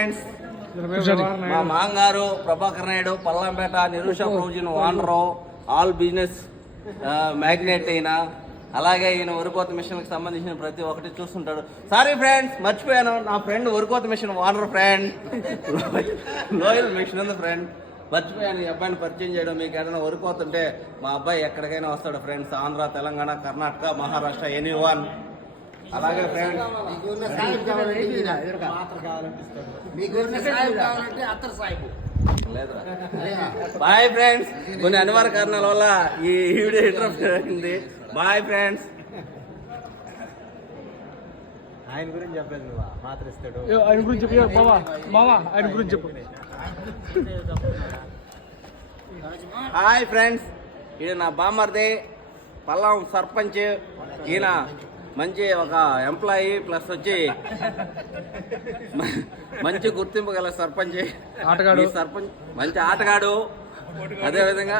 Friends, మా మాంగారు Prabhakar Naidu Pallampeta Nirusha provision owner, all business magnet అయినా, అలాగే ఈయన వరికోత మిషన్కి సంబంధించిన ప్రతి ఒక్కటి చూస్తుంటాడు. సారీ ఫ్రెండ్స్, మర్చిపోయాను, నా ఫ్రెండ్ వరికోత మిషన్ ఓనర్ ఫ్రెండ్ లోయల్ మిషన్ ఉంది ఫ్రెండ్, మర్చిపోయాను ఈ అబ్బాయిని పరిచయం చేయడం. మీకు ఏదైనా వరికోత ఉంటే మా అబ్బాయి ఎక్కడికైనా వస్తాడు ఫ్రెండ్స్, ఆంధ్ర, తెలంగాణ, కర్ణాటక, మహారాష్ట్ర, ఎనీవన్. అలాగే ఫ్రెండ్స్, బాయ్ ఫ్రెండ్స్, కొన్ని అనివార్య కారణాల వల్ల ఈ వీడియో ఇంటరప్ట్ అయింది. Bye friends. ఆయన గురించి చెప్పలేదు నువ్వు, మాత్రం ఇస్తాడు. ఆయన గురించి చెప్పు మామా, ఆయన గురించి చెప్పు. హాయ్ ఫ్రెండ్స్, ఈయన నా బామ్మర్ది, పల్లం సర్పంచ్. ఈయన మంచి ఒక ఎంప్లాయీ ప్లస్ వచ్చి మంచి గుర్తింపు గల సర్పంచ్, ఆటగాడు, సర్పంచ్ మంచి ఆటగాడు. అదేవిధంగా